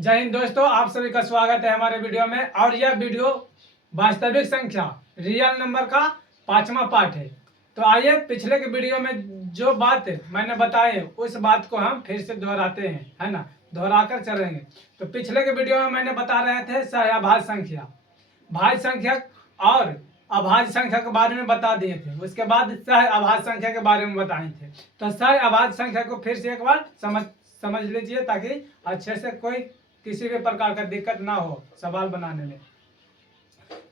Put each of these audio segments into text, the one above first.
जय हिंद दोस्तों, आप सभी का स्वागत है हमारे वीडियो में। और यह वीडियो वास्तविक संख्या रियल नंबर का 5वां पार्ट है। तो आइए पिछले के वीडियो में जो बात मैंने बताई उस बात को हम फिर से दोहराते हैं, है ना, दोहरा कर चलेंगे। तो पिछले के वीडियो में मैंने बता रहे थे सहअभाज्य संख्या, भाज्य संख्या और अभाज्य संख्या के बारे में बता दिए थे। उसके बाद सहअभाज्य संख्या के बारे में बताए थे। तो सहअभाज्य संख्या को फिर से एक बार समझ लीजिए, ताकि अच्छे से कोई किसी भी प्रकार का दिक्कत ना हो सवाल बनाने में।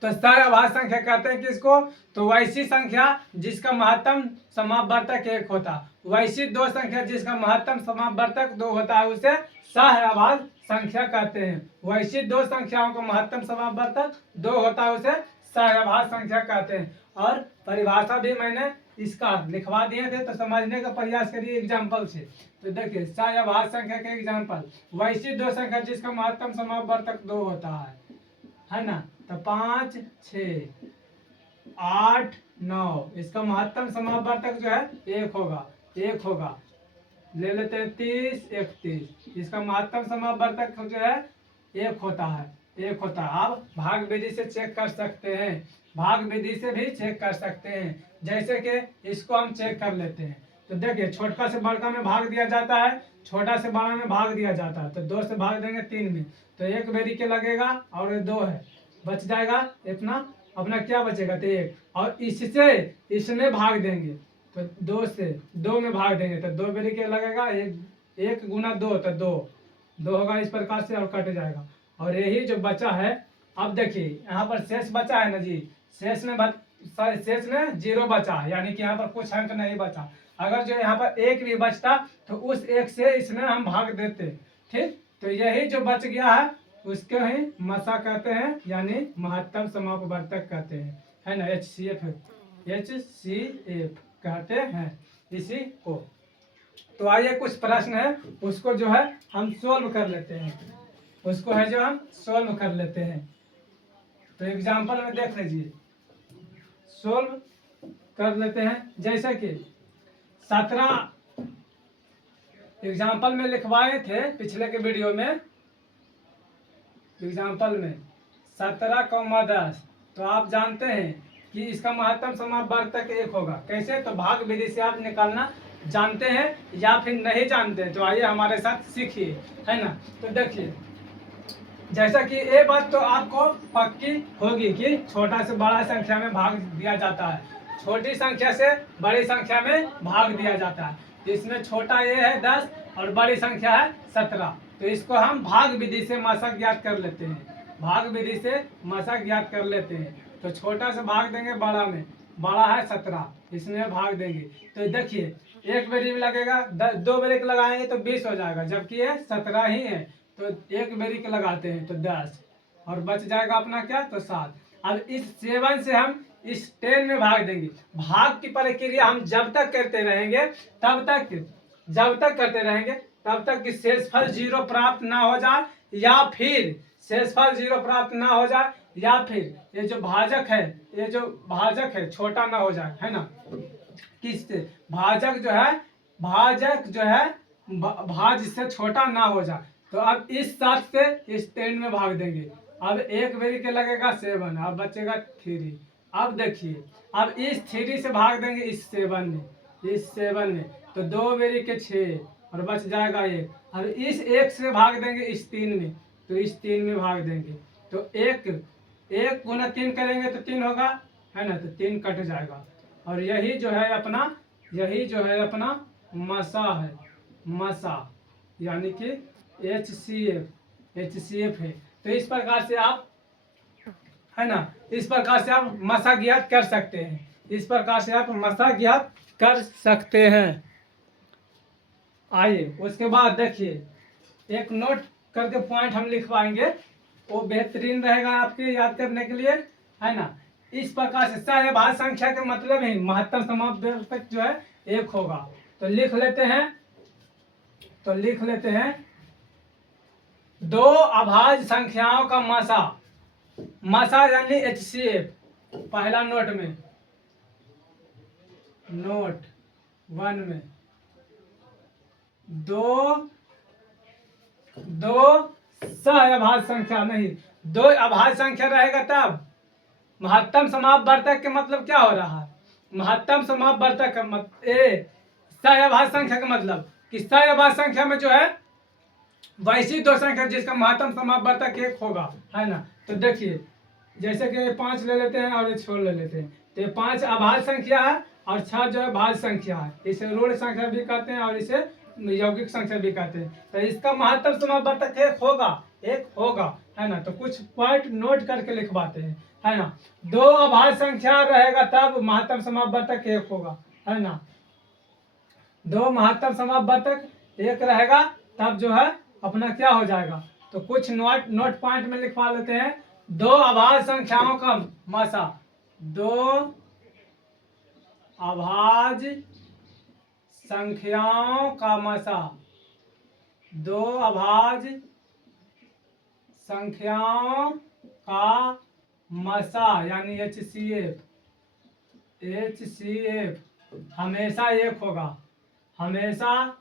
तो सहअभाज्य संख्या कहते हैं किसको? तो वैसी संख्या जिसका महत्तम समापवर्तक 1 होता, वैसी दो संख्या जिसका महत्तम समापवर्तक 2 होता है, उसे सहअभाज्य संख्या कहते हैं। वैसी दो संख्याओं का महत्तम समापवर्तक 2 होता है, उसे सहअभाज्य संख्या कहते हैं। और परिभाषा भी मैंने इसका लिखवा दिए थे, तो समझने का प्रयास करिए एग्जाम्पल से। तो देखिए सहअभाज्य संख्या के एग्जाम्पल, वैसी दो संख्या जिसका महत्तम समापवर्तक 2 होता है ना। तो 5, 6, 8, 9, इसका महत्तम समापवर्तक जो है 1 होगा, 1 होगा। ले लेते हैं 30, 31, इसका महत्तम समापवर्तक जो है 1 होता है, 1 होता है। आप भाग विधि से चेक कर सकते हैं, भाग विधि से भी चेक कर सकते हैं। जैसे कि इसको हम चेक कर लेते हैं। तो देखिए छोटा से बड़का में भाग दिया जाता है, छोटा से बड़ा में भाग दिया जाता है। तो 2 से भाग देंगे 3 में, तो 1 बेरी के लगेगा और ये 2 है, बच जाएगा इतना। अपना क्या बचेगा? तो 1। और इससे इसमें भाग देंगे तो 2 से 2 में भाग देंगे तो 2 बेरी के लगेगा। 1 गुना 2 तो 2 होगा इस प्रकार से, और कट जाएगा। और यही जो बचा है, अब देखिए यहाँ पर शेष बचा है ना जी, शेष में 0 बचा है, यानी कि यहाँ पर कुछ अंक नहीं बचा। अगर जो यहाँ पर 1 भी बचता तो उस 1 से इसमें हम भाग देते, ठीक। तो यही जो बच गया है उसके ही मसा कहते हैं, यानी महत्तम समापवर्तक कहते हैं, है ना। HCF कहते हैं इसी को। तो आइए कुछ प्रश्न है, उसको जो है हम सोल्व कर लेते हैं, उसको है जो हम सोल्व कर लेते हैं। तो एग्जाम्पल में देख लीजिए, सोल्व कर लेते हैं। जैसे कि 17 एग्जाम्पल में लिखवाए थे पिछले के वीडियो में, एग्जाम्पल में 17,10। तो आप जानते हैं कि इसका महत्तम समापवर्तक 1 होगा। कैसे? तो भाग विधि से आप निकालना जानते हैं या फिर नहीं जानते हैं, तो आइए हमारे साथ सीखिए, है ना। तो देखिए जैसा कि ये बात तो आपको पक्की होगी कि छोटा से बड़ा संख्या में भाग दिया जाता है, छोटी संख्या से बड़ी संख्या में भाग दिया जाता है। तो इसमें छोटा ये है 10 और बड़ी संख्या है 17। तो इसको हम भाग विधि से मशक ज्ञात कर लेते हैं, भाग विधि से मशक ज्ञात कर लेते हैं। तो छोटा से भाग देंगे बड़ा में, बड़ा है 17, इसमें भाग देंगे। तो देखिए 1 बेरी में लगेगा, 2 बेरी लगाएंगे तो 20 हो जाएगा, जबकि ये 17 ही है। तो 1 बेरी के लगाते हैं तो 10, और बच जाएगा अपना क्या? तो 7। अब इस 7 से हम इस 10 में भाग देंगे। भाग की प्रक्रिया हम जब तक करते रहेंगे जब तक करते रहेंगे तब तक कि शेषफल 0 प्राप्त ना हो जाए, या फिर शेषफल 0 प्राप्त ना हो जाए, या फिर ये जो भाजक है छोटा ना हो जाए, है ना। किससे? भाजक जो है भाज्य से छोटा ना हो जाए। तो अब इस 7 से इस 10 में भाग देंगे। अब 1 बेरी के लगेगा 7, अब बचेगा 3। अब देखिए, अब इस 3 से भाग देंगे इस 7 में, तो 2 बेरी के 6 और बच जाएगा 1। अब इस 1 से भाग देंगे इस 3 में, तो इस 3 में भाग देंगे। तो 1 गुना 3 करेंगे तो 3 होगा, है ना। तो 3 कट जाएगा। और यही जो है अपना मसा है, मसा यानी कि HCF है। तो इस प्रकार से आप, है ना, इस प्रकार से आप मसा ज्ञात कर सकते हैं, इस प्रकार से आप मसा ज्ञात कर सकते हैं। आइए उसके बाद देखिए, एक नोट करके पॉइंट हम लिखवाएंगे, वो बेहतरीन रहेगा आपके याद करने के लिए, है ना। इस प्रकार से सहअभाज्य संख्या के मतलब ही महत्तम समापवर्तक जो है 1 होगा। तो लिख लेते हैं 2 अभाज्य संख्याओं का मसा यानी HCF। पहला नोट 1 में 2 अभाज्य संख्या नहीं, दो अभाज्य संख्या रहेगा तब। महत्तम समापवर्तक के मतलब क्या हो रहा है, महत्तम समापवर्तक का अभाज्य संख्या का मतलब कि अभाज्य संख्या में जो है वैसी दो संख्या जिसका महत्तम समापवर्तक एक होगा, है ना। तो देखिए जैसे कि 5 ले लेते हैं और 6 ले लेते हैं, तो 5 अभाज्य संख्या है और 6 जो है भाज्य संख्या है। इसे ऋण संख्या भी कहते हैं और इसे यौगिक संख्या भी कहते हैं। तो इसका महत्तम समापवर्तक एक होगा, है ना। तो कुछ पॉइंट नोट करके लिखवाते हैं, है ना। दो अभाज्य संख्या रहेगा तब महत्तम समापवर्तक एक होगा, है ना। दो महत्तम समापवर्तक एक रहेगा तब जो है अपना क्या हो जाएगा। तो कुछ नोट पॉइंट में लिखवा लेते हैं। दो अभाज्य संख्याओं का मसा, दो अभाज्य संख्याओं का मसा, दो अभाज्य संख्याओं का मसा यानी HCF हमेशा एक होगा, हमेशा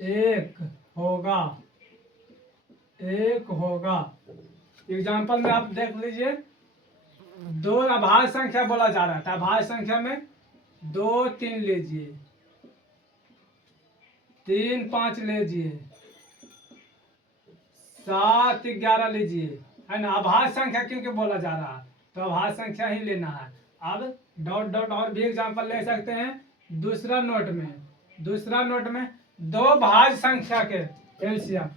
एक होगा। एग्जाम्पल में आप देख लीजिए, दो अभाज्य संख्या बोला जा रहा है, अभाज्य संख्या में 2 3 लीजिए, 3 5 लीजिए, 7 11 लीजिए, है ना। अभाज्य संख्या क्योंकि बोला जा रहा है तो अभाज्य संख्या ही लेना है। अब डॉट डॉट और भी एग्जाम्पल ले सकते हैं। दूसरा नोट में दो भाज्य संख्या के एलसीएम,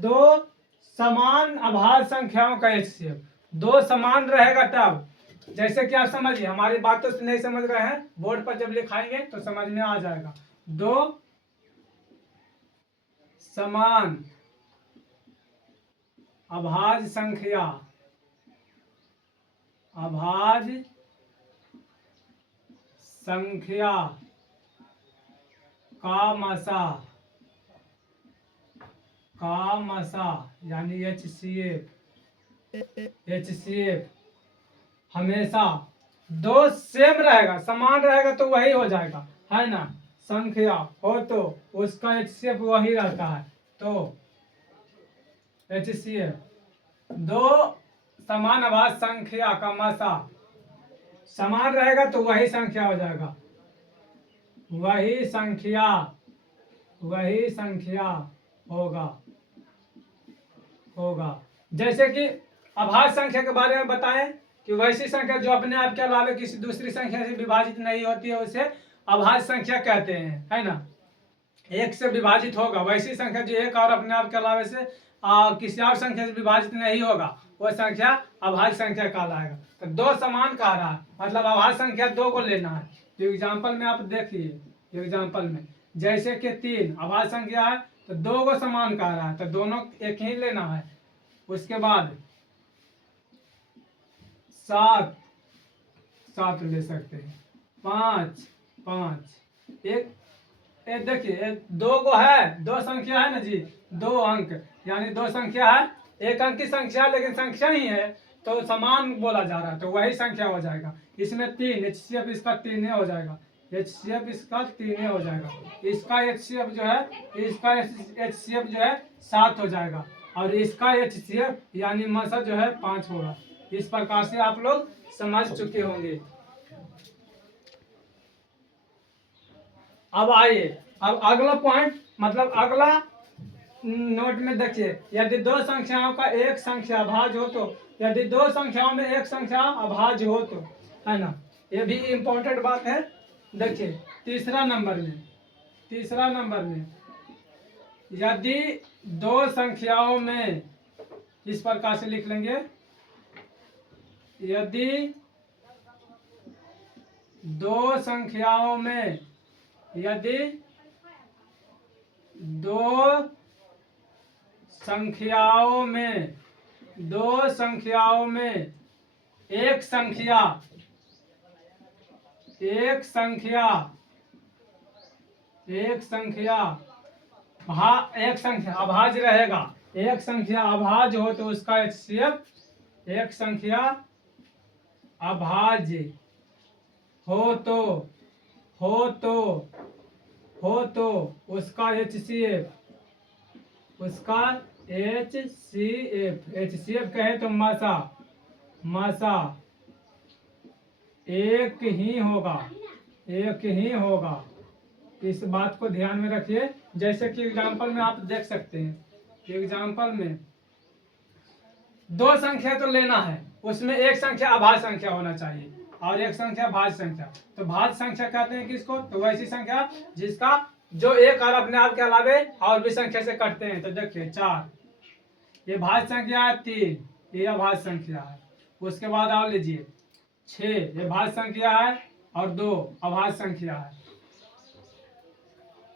दो समान अभाज्य संख्याओं का एलसीएम, दो समान रहेगा तब। जैसे कि आप समझिए, हमारी बातों से नहीं समझ रहे हैं, बोर्ड पर जब लिखाएंगे तो समझ में आ जाएगा। दो समान अभाज्य संख्या का मसा यानी HCF हमेशा दो सेम रहेगा, समान रहेगा तो वही हो जाएगा, है ना। संख्या हो तो उसका HCF वही रहता है। तो HCF दो समान अभाज्य संख्या का मसा, समान रहेगा तो वही संख्या हो जाएगा, वही संख्या होगा। जैसे कि अभाज्य संख्या के बारे में बताएं कि वैसी संख्या जो अपने आप के अलावा किसी दूसरी संख्या से विभाजित नहीं होती है उसे अभाज्य संख्या कहते हैं, है ना। एक से विभाजित होगा वैसी संख्या जो एक और अपने आप के अलावा से किसी और संख्या से विभाजित नहीं होगा, वह संख्या अभाज्य संख्या कहलाएगा। तो दो समान कह रहा है मतलब अभाज्य संख्या दो को लेना है। तो एग्जाम्पल में आप देखिए, एग्जाम्पल में जैसे कि 3 अभाज्य संख्या है तो दो को समान कह रहा है तो दोनों एक ही लेना है। उसके बाद 7 ले सकते हैं, 5 एक देखिए दो को है, दो संख्या है ना जी, 2 अंक यानी दो संख्या है, एक अंक की संख्या लेकिन संख्या ही है तो समान बोला जा रहा है तो वही संख्या हो जाएगा। इसमें 3 HCF इसका 3 हो जाएगा, HCF इसका 3 हो जाएगा, इसका HCF जो है, इसका HCF जो है 7 हो जाएगा और इसका HCF यानी मसा जो है 5 होगा। इस प्रकार से आप लोग समझ चुके होंगे। अब आइए, अब अगला पॉइंट मतलब अगला नोट में देखिए, यदि दो संख्याओं का एक संख्या अभाज्य हो तो, यदि दो संख्याओं में एक संख्या अभाज्य हो तो, है ना। ये भी इंपॉर्टेंट बात है। देखिए तीसरा नंबर में यदि दो संख्याओं में, इस प्रकार से लिख लेंगे, यदि दो संख्याओं में एक संख्या अभाज्य रहेगा, एक संख्या अभाज्य हो तो उसका HCF, एक संख्या अभाज्य हो तो हो तो उसका HCF, उसका HCF कहे तो मासा एक ही होगा, एक ही होगा। इस बात को ध्यान में रखिए। जैसे कि एग्जाम्पल में आप देख सकते हैं, एग्जाम्पल में दो संख्या तो लेना है, उसमें एक संख्या अभाज्य संख्या होना चाहिए और एक संख्या भाज्य संख्या। तो भाज्य संख्या कहते हैं किसको? तो वैसी संख्या जिसका जो एक और अपने आप के अलावे और भी संख्या से कटते हैं। तो देखिए 4, ये भाज्य संख्या है, 3 ये अभाज्य संख्या है। उसके बाद और लीजिए 6 ये भाज्य संख्या है और 2 अभाज्य संख्या है।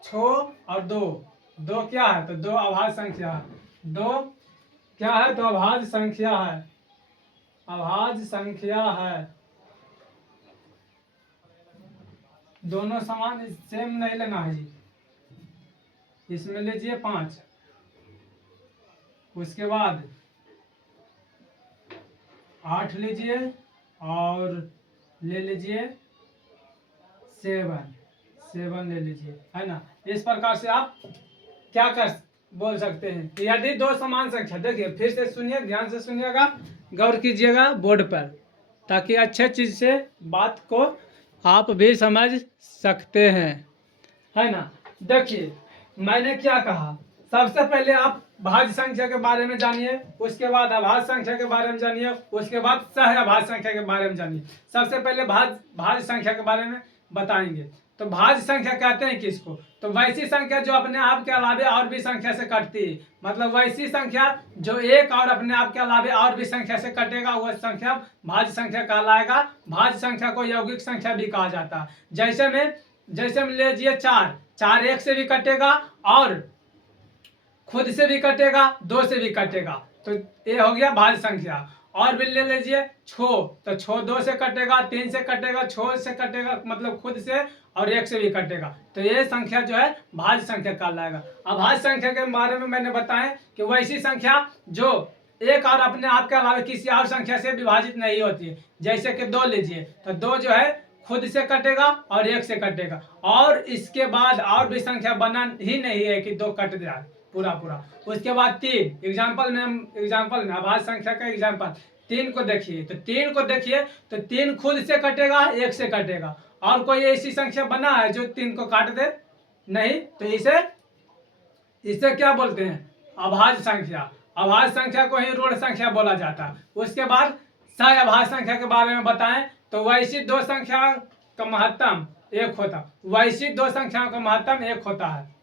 6 और 2 क्या है? तो 2 अभाज्य संख्या है। 2 क्या है? तो अभाज्य संख्या है, अभाज्य संख्या है। दोनों समान सेम नहीं लेना है जी। इसमें लीजिए 5, उसके बाद 8 लीजिए और ले लीजिए 7 ले लीजिए, है ना। इस प्रकार से आप क्या कर बोल सकते हैं कि यदि दो समान संख्या, देखिए फिर से सुनिए, ध्यान से सुनिएगा, गौर कीजिएगा बोर्ड पर, ताकि अच्छे चीज से बात को आप भी समझ सकते हैं, है ना। देखिए मैंने क्या कहा, सबसे पहले आप भाज्य संख्या के बारे में जानिए, उसके बाद अभाज्य संख्या के बारे में जानिए, उसके बाद सह अभाज्य संख्या के बारे में जानिए। सबसे पहले भाज्य संख्या के बारे में बताएंगे। तो भाज्य संख्या कहते हैं किसको? तो वैसी संख्या जो अपने आप के अलावे और भी संख्या से कटती है, मतलब वैसी संख्या जो एक और अपने आप के अलावे और भी संख्या से कटेगा, वह संख्या भाज्य संख्या कहलाएगा। भाज्य संख्या को यौगिक संख्या भी कहा जाता है। जैसे में लीजिए 4 एक से भी कटेगा और खुद से भी कटेगा, 2 से भी कटेगा, तो ये हो गया भाज्य संख्या। और भी ले लीजिए 6, तो 6 2 से कटेगा, 3 से कटेगा, 6 से कटेगा, मतलब खुद से और 1 से भी कटेगा, तो ये संख्या जो है भाज्य संख्या कहलाएगा। अभाज्य संख्या के बारे में मैंने बताया कि वैसी संख्या जो एक और अपने आप के अलावा किसी और संख्या से विभाजित नहीं होती है। जैसे कि 2 लीजिए, तो 2 जो है खुद से कटेगा और 1 से कटेगा, और इसके बाद और भी संख्या बना ही नहीं है कि 2 कट जाए पूरा। उसके बाद 3, एग्जाम्पल में अभाज्य संख्या का एग्जाम्पल 3 को देखिए, तो 3 को देखिए तो 3 खुद से कटेगा, 1 से कटेगा, और कोई ऐसी संख्या बना है जो 3 को काट दे? नहीं। तो इसे क्या बोलते हैं? अभाज्य संख्या। अभाज्य संख्या को ही ऋण संख्या बोला जाता है। उसके बाद सह अभाज्य संख्या के बारे में बताएं, तो वैसी दो संख्या का महत्तम 1 होता, वैसी दो संख्याओं का महत्तम 1 होता है।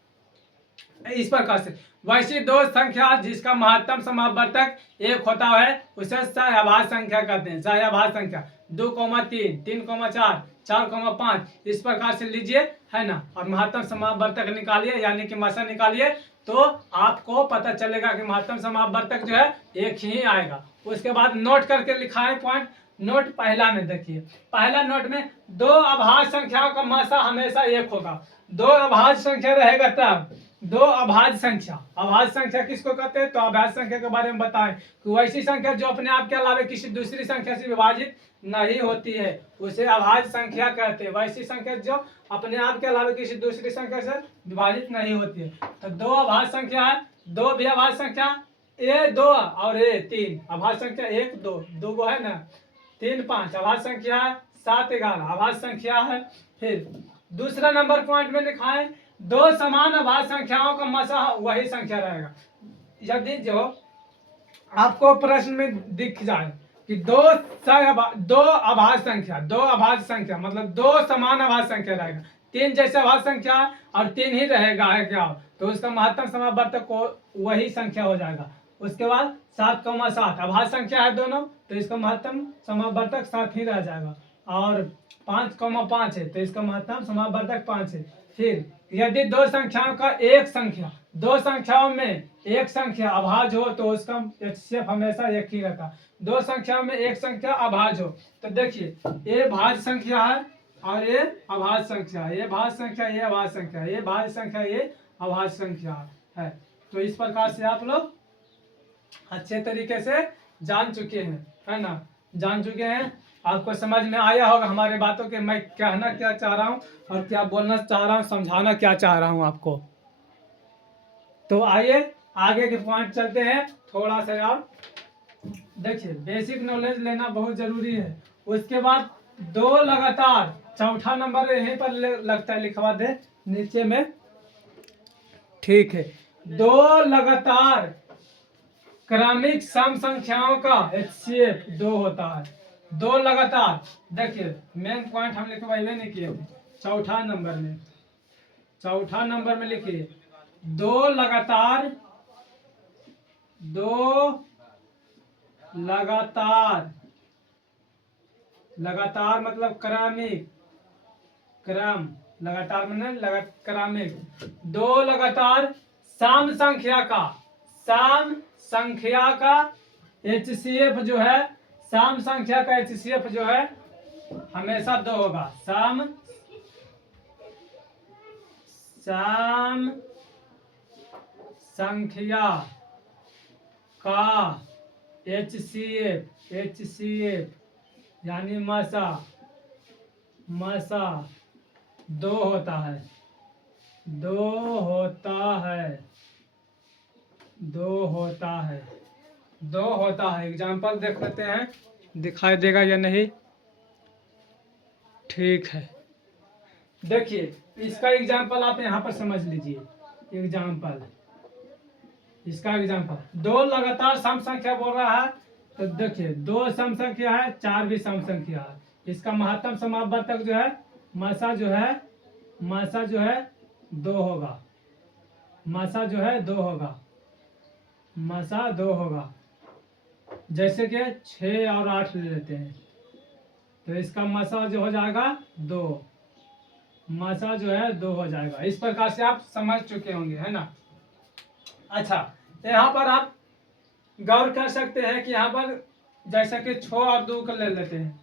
इस प्रकार से वैसी दो संख्या जिसका महत्तम समावर्तक 1 होता है उसे सह अभाज्य संख्या कहते हैं। सह अभाज्य संख्या 2, 3, 3, 4, 4, 5 इस प्रकार से लीजिए, है ना, और महत्तम समावर्तक निकालिए, यानी कि मसा निकालिए, तो आपको पता चलेगा कि महत्तम समावर्तक जो है 1 ही आएगा। उसके बाद नोट करके लिखा है पॉइंट। नोट पहला में देखिए, पहला नोट में 2 अभाज्य संख्याओं का मसा हमेशा 1 होगा। 2 अभाज्य संख्या रहेगा तब 2 अभाज्य संख्या किसको कहते हैं? तो अभाज्य संख्या के बारे में बताएं कि वैसी संख्या जो अपने आप के अलावा किसी दूसरी संख्या से विभाजित नहीं होती है उसे अभाज्य संख्या कहते हैं। वैसी संख्या जो अपने आप के अलावा किसी दूसरी संख्या से विभाजित नहीं होती है। तो 2 अभाज्य संख्या है, 2 भी अभाज्य संख्या, A2 और A3 अभाज्य संख्या, 1 2 2 है ना, 3 5 अभाज्य संख्या है, 7 11 अभाज्य संख्या है। फिर दूसरा नंबर पॉइंट में लिखा है 2 समान अभाज्य संख्याओं का मसा वही संख्या रहेगा। यदि जो आपको प्रश्न में दिख जाए कि 2 अभाज्य संख्या मतलब 2 समान अभाज्य संख्या रहेगा, 3 जैसे अभाज्य संख्या और 3 ही रहेगा, है क्या? तो उसका महत्तम समावर्तक को वही संख्या हो जाएगा। उसके बाद 7, अभाज्य संख्या है दोनों, तो इसका महत्तम समावर्तक 7 ही रह जाएगा। और 5, है, तो इसका महत्तम समावर्तक 5 है। फिर यदि दो संख्याओं का दो संख्याओं में एक संख्या अभाज्य हो तो उसका HCF हमेशा 1 ही रहता। 2 संख्याओं में एक संख्या अभाज्य हो, तो देखिए ये भाज्य संख्या है और ये अभाज्य संख्या है, ये भाज्य संख्या, ये अभाज्य संख्या, ये भाज्य संख्या, ये अभाज्य संख्या है। तो इस प्रकार से आप लोग अच्छे तरीके से जान चुके हैं, है ना, जान चुके हैं। आपको समझ में आया होगा हमारे बातों के मैं कहना क्या चाह रहा हूँ और क्या बोलना चाह रहा हूँ, समझाना क्या चाह रहा हूँ आपको। तो आइए आगे के पॉइंट चलते हैं थोड़ा सा और। देखिए बेसिक नॉलेज लेना बहुत जरूरी है। उसके बाद दो लगातार, चौथा नंबर यहीं पर लगता है, लिखवा दे नीचे में, ठीक है। दो लगातार क्रमिक सम संख्याओं का HCF 2 होता है। दो लगातार, देखिए मेन पॉइंट हम लिखवाए नहीं किए थे, चौथा नंबर में, चौथा नंबर में लिखिए दो लगातार, दो लगातार, लगातार मतलब क्रमिक, क्रम, लगातार मतलब क्रमिक, दो लगातार सम संख्या का, सम संख्या का HCF जो है, सम संख्या का HCF जो है हमेशा 2 होगा। सम संख्या का HCF यानी मसा 2 होता है, 2 होता है, 2 होता है, 2 होता है। एग्जाम्पल देख लेते हैं, दिखाई देगा या नहीं, ठीक है। देखिए इसका एग्जाम्पल आप यहाँ पर समझ लीजिए, एग्जाम्पल, इसका एग्जाम्पल दो लगातार सम संख्या बोल रहा है, तो देखिए 2 सम संख्या है, 4 भी सम संख्या है। इसका महत्तम समापवर्तक जो है मसा जो है, मसा जो है 2 होगा, मसा जो है 2 होगा, मसा 2 होगा। जैसे कि 6 और 8 ले लेते हैं, तो इसका मसा जो हो जाएगा 2, मसा जो है 2 हो जाएगा। इस प्रकार से आप समझ चुके होंगे, है ना। अच्छा, यहाँ पर आप गौर कर सकते हैं कि यहाँ पर जैसा कि 6 और 2 को ले लेते हैं,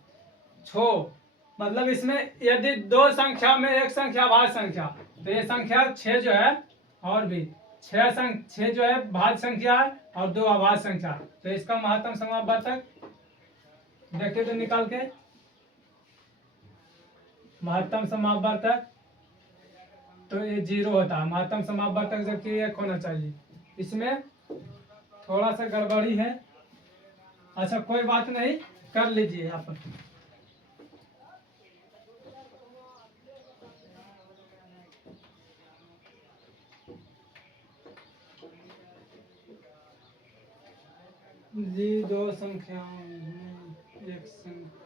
6 मतलब इसमें यदि 2 संख्या में एक संख्या भाज्य संख्या, तो ये संख्या 6 जो है, और भी 6 जो है भाज्य संख्या है और 2 अभाज्य संख्या, तो इसका महत्तम समापवर्तक देखिए तो निकाल के, महत्तम समापवर्तक तो ये 0 होता है, महत्तम समापवर्तक जबकि 1 होना चाहिए। इसमें थोड़ा सा गड़बड़ी है, अच्छा कोई बात नहीं, कर लीजिए यहाँ पर। जी 2 संख्याओं में एक संख्या,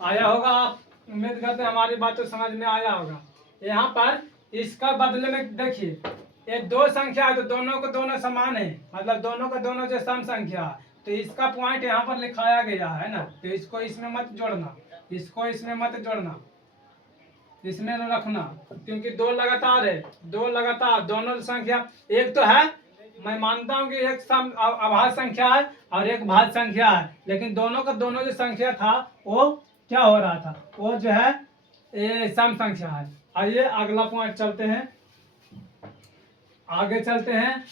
आया होगा, आप उम्मीद करते हैं हमारी बात तो समझ में आया होगा। यहाँ पर इसका बदले में देखिए, ये 2 संख्या है तो दोनों को दोनों समान है, मतलब दोनों का दोनों जो सम संख्या है, तो इसका पॉइंट यहाँ पर लिखाया गया है ना, तो इसको इसमें मत जोड़ना, इसको इसमें मत जोड़ना, इसमें न रखना, क्योंकि 2 लगातार है, 2 लगातार दोनों संख्या, एक तो है, मैं मानता हूं कि एक सम अभाज्य संख्या है और एक भाज्य संख्या है, लेकिन दोनों का दोनों जो संख्या था वो क्या हो रहा था, वो जो है ये सम संख्या है। आइए अगला पॉइंट चलते हैं, आगे चलते हैं।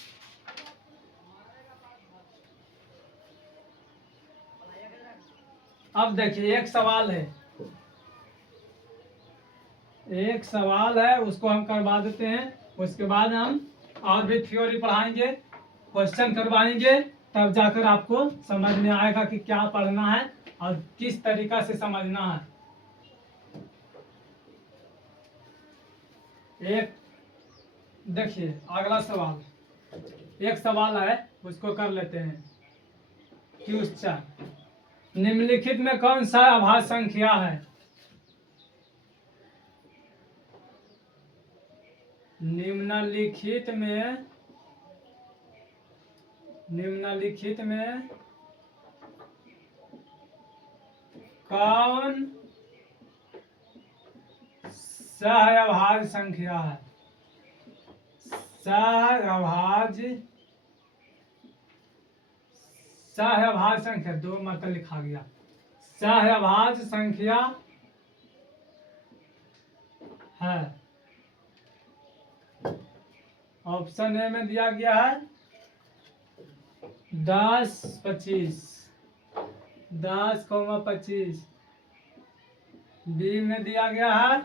अब देखिए एक सवाल है, एक सवाल है, उसको हम करवा देते हैं, उसके बाद हम और भी थ्योरी पढ़ाएंगे, क्वेश्चन करवाएंगे, तब जाकर आपको समझ में आएगा कि क्या पढ़ना है और किस तरीका से समझना है। एक देखिए अगला सवाल, एक सवाल है उसको कर लेते हैं। क्वेश्चन, निम्नलिखित में कौन सा अभाज्य संख्या है? निम्नलिखित में कौन सहअभाज्य संख्या है? सहअभाज्य संख्या, 2 मतलब लिखा गया, सहअभाज्य संख्या है। ऑप्शन ए में दिया गया है 10, 25, 10,25। बी में दिया गया है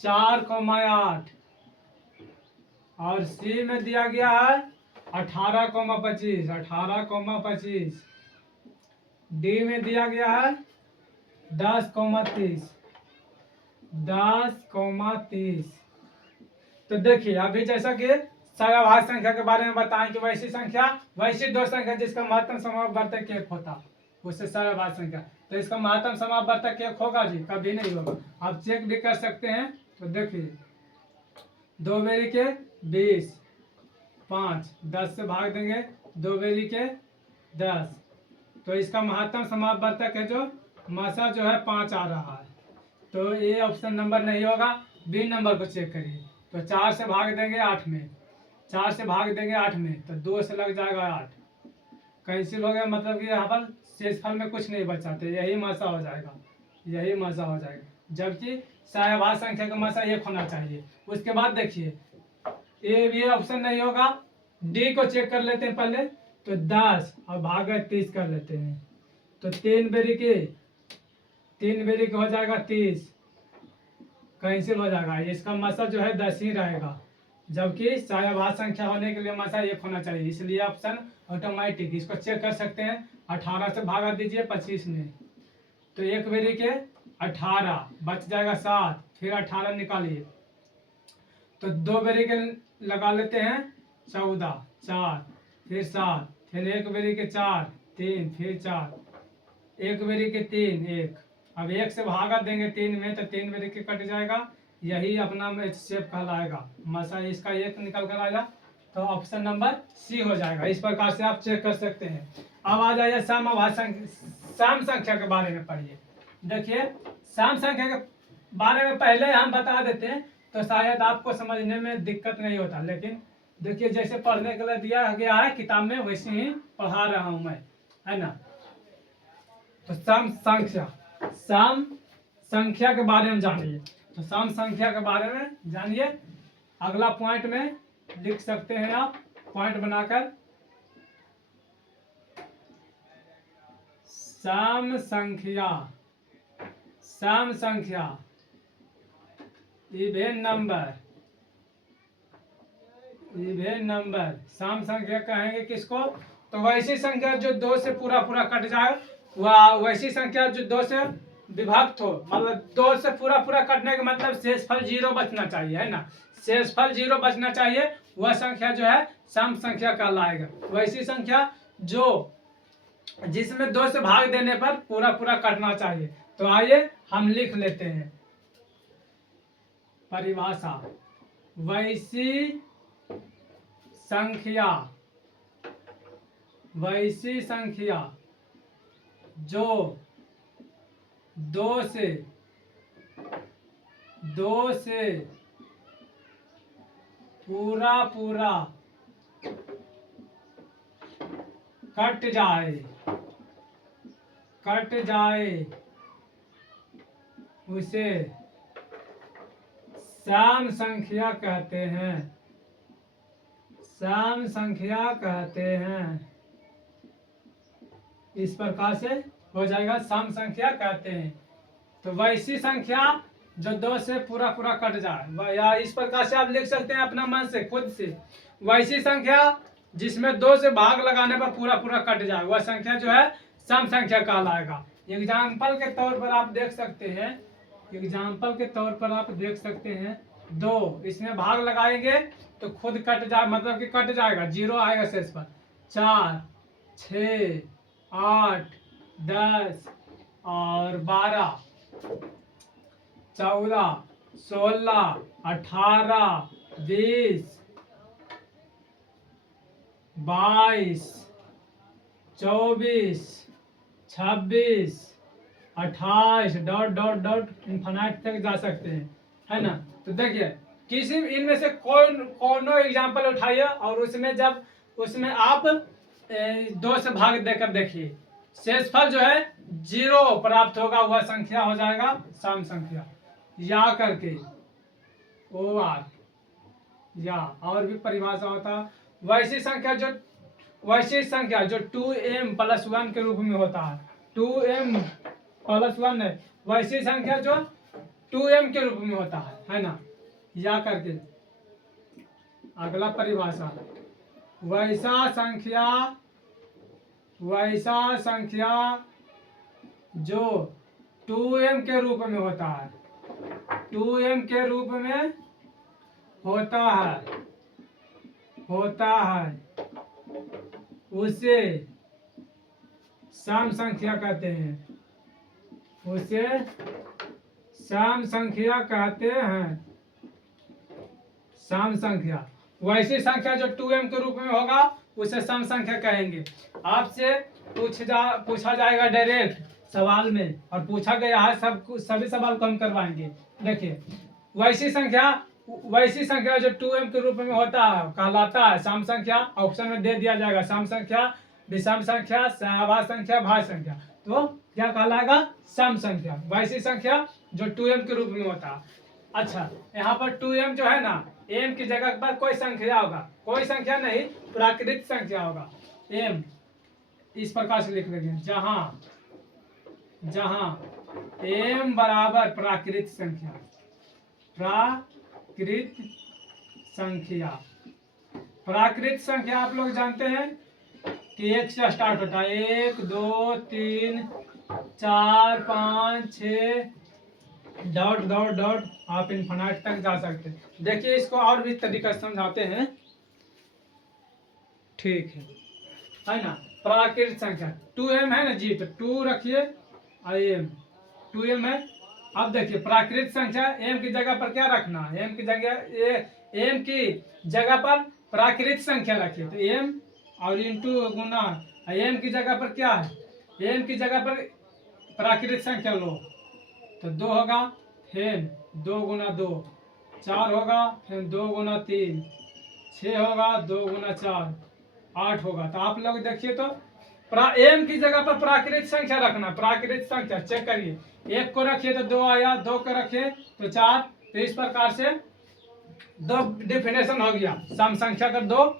4,8 और सी में दिया गया है 18,25, 18,25। डी में दिया गया है 10,30, 10,30। तो देखिए अभी जैसा कि सजाभाज्य संख्या के बारे में बताएं कि वैसी संख्या, वैसी दो संख्या जिसका महत्तम समापवर्तक एक होता, उससे सजाभाज्य संख्या। तो इसका महत्तम समापवर्तक एक होगा जी? कभी नहीं होगा। आप चेक भी कर सकते हैं। तो देखिए 2 बेरी के 20, 5, 10 से भाग देंगे 2 बेरी के 10, तो इसका महत्तम समापवर्तक है जो मासा जो है 5 आ रहा है। तो ये ऑप्शन नंबर नहीं होगा। बी नंबर को चेक करिए। तो 4 से भाग देंगे 8 में, 4 से भाग देंगे 8 में, तो 2 से लग जाएगा 8, कैंसिल हो गया। मतलब कि यहाँ पर शेषफल में कुछ नहीं बचा, तो यही मासा हो जाएगा, यही मासा हो जाएगा। जबकि सजाभाज्य संख्या का मासा 1 होना चाहिए। उसके बाद देखिए ए भी ऑप्शन नहीं होगा। डी को चेक कर लेते हैं पहले। तो 10 और भाग 30 कर लेते हैं। तो 3 बेरी के हो जाएगा 30, कैंसिल हो जाएगा। इसका मासा जो है 10 ही रहेगा। जबकि सजाभाज्य संख्या होने के लिए मासा 1 होना चाहिए, इसलिए ऑप्शन ऑटोमेटिक। इसको चेक कर सकते हैं। 18 से भागा दीजिए 25 में, तो 1 बेरी के 18 बच जाएगा 7, फिर 18 निकालिए। तो 2 बेरी के लगा लेते हैं 14, 4, फिर 7, फिर 1 बेरी के 4, 3, फिर 4, 1 बेरी के 3, 1। अब 1 से भागा देंगे 3 में, तो 3 बेरी के कट जाएगा, यही अपना शेप कहलाएगा। मसा इसका 1 निकल कर आएगा। तो ऑप्शन नंबर सी हो जाएगा। इस प्रकार से आप चेक कर सकते हैं। अब आ जाइए सम संख्या के बारे में पढ़िए। देखिए सम संख्या के बारे में पहले हम बता देते हैं तो शायद आपको समझने में दिक्कत नहीं होता। लेकिन देखिए जैसे पढ़ने के लिए दिया गया है किताब में, वैसे ही पढ़ा रहा हूं मैं, है ना। तो सम संख्या के बारे में जानिए। तो सम संख्या के बारे में जानिए। अगला पॉइंट में लिख सकते हैं आप, पॉइंट बनाकर। सम संख्या इवेन नंबर। सम संख्या कहेंगे किसको? तो वैसी संख्या जो 2 से पूरा कट जाए, वह वैसी संख्या जो 2 से विभक्त हो। मतलब 2 से पूरा कटने का मतलब शेषफल 0 बचना चाहिए, है ना। शेषफल 0 बचना चाहिए, वह संख्या जो है सम संख्या कहलाएगा। वैसी संख्या जो जिसमें 2 से भाग देने पर पूरा कटना चाहिए। तो आइए हम लिख लेते हैं परिभाषा। वैसी संख्या जो 2 से पूरा कट जाए उसे सम संख्या कहते हैं। सम संख्या कहते हैं। इस प्रकार से हो जाएगा, सम संख्या कहते हैं। तो वैसी संख्या जो 2 से पूरा कट जाए, या इस प्रकार से आप लिख सकते हैं अपना मन से, खुद से। वैसी संख्या जिसमें 2 से भाग लगाने पर पूरा कट जाए, वह संख्या जो है सम संख्या कहलाएगा। एग्जाम्पल के तौर पर आप देख सकते हैं, 2 इसमें भाग लगाएंगे तो खुद कट जाए, मतलब कि कट जाएगा, 0 आएगा शेष पर। 4, 6, 8, 10 और 12, 14, 16, 18, 20, 22, 24, 26, 28 डॉट इन्फिनिट तक जा सकते हैं, है ना। तो देखिए किसी इनमें से कोनो एग्जाम्पल उठाइए और उसमें आप 2 से भाग देकर देखिए, शेषफल जो है 0 प्राप्त होगा, वह संख्या हो जाएगा सम संख्या। या करके OR, या और भी परिभाषा होता है। वैश्विक संख्या जो 2m प्लस 1 के रूप में होता है, 2m प्लस 1 है, वैश्विक संख्या जो 2m के रूप में होता है ना। या करके अगला परिभाषा, वैसा संख्या जो 2m के रूप में होता है, 2m के रूप में होता है उसे सम संख्या कहते हैं, उसे सम संख्या कहते हैं। सम संख्या, वैसी संख्या जो 2m के रूप में होगा उसे सम संख्या कहेंगे। आपसे पूछा जाएगा डायरेक्ट सवाल में, और पूछा गया है, सभी सवाल को हम करवाएंगे। देखिए, वैसी संख्या जो 2m के रूप में होता है कहलाता है सम संख्या। ऑप्शन में दे दिया जाएगा सम संख्या, विषम संख्या, सहभाज्य संख्या, भाज्य संख्या। तो क्या कहलाएगा? सम संख्या, वैसी संख्या जो 2m के रूप में होता है। अच्छा, यहाँ पर 2m जो है ना, m की जगह पर कोई संख्या होगा, कोई संख्या नहीं, प्राकृतिक संख्या होगा। m इस प्रकार से लिख लेंगे, जहां m बराबर प्राकृतिक संख्या आप लोग जानते हैं कि 1 से स्टार्ट होता है। 1 2 3 4 5 6 डॉट डॉट डॉट, आप इनफिनिट तक जा सकते हैं। देखिए, इसको और भी तरीका से समझाते हैं, ठीक है ना। प्राकृतिक संख्या 2m है ना जी, तो 2 रखिए और m, 2m है। अब देखिए, प्राकृतिक संख्या m की जगह पर क्या रखना है? m की जगह पर प्राकृतिक संख्या रखिए, तो m और इंटू गुना, m की जगह पर क्या है? m की जगह पर प्राकृतिक संख्या लो, तो 2 होगा, फिर 2 गुना 2 4 होगा, फिर 2 गुना 3 6 होगा, 2 गुना 4 8 होगा। तो आप लोग देखिए, तो m की जगह पर प्राकृतिक संख्या रखना, प्राकृतिक संख्या चेक करिए। 1 को रखिए तो 2 आया, 2 को रखिए तो 4। तो इस प्रकार से 2 डिफिनेशन हो गया, सम संख्या का 2